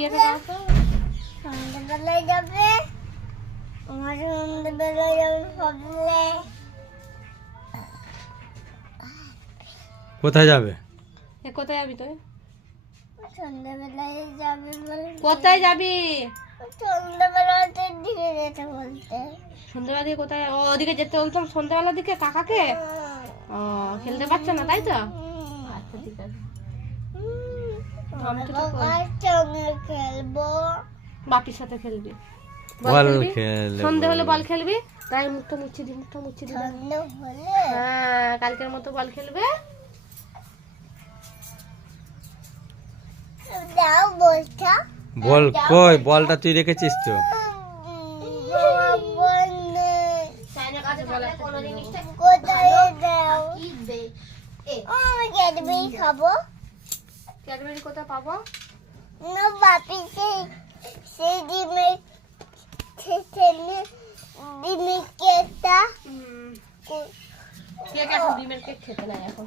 ইয়েটা দাও তো। সন্ধ্যাবেলায় যাবে, আমার সন্ধ্যাবেলায় যাবে ভাবলে। কোথায় যাবে? কোথায় যাবি তুই? সন্ধ্যাবেলায় যাবে বলে। কোথায় যাবি? সন্ধ্যাবেলাতে দিকে যেতে বলতে। সন্ধ্যাবেলা দিকে কোথায়? ও ওদিকে যেতে বলতাম সন্ধ্যাবেলার দিকে কাকাকে। ও খেলতে পারছো না তাই তো? আচ্ছা ঠিক আছে। আমি তো ঠিক বল- কাকার সঙ্গে খেলবো। বাপির সাথে খেলবি। বল খেলবি? খেলবো। সন্ধে হলে বল খেলবি। তাই মুখটা মুছে দি, মুখটা মুছে দি। সন্ধ্যে হলে হ্যাঁ কালকের মতো বল খেলবে। দাও বলটা। বল কই? বলটা তুই রেখেছিস তো। বল নেই। কোথায় দাও? আমি ক্যাডবেরি খাবো। ক্যাডবেরি কোথায় পাবো? না বাপি সেই ডিমের ডিমের কেকটা কেক এখন ডিমের কেক খেতে নাই এখন।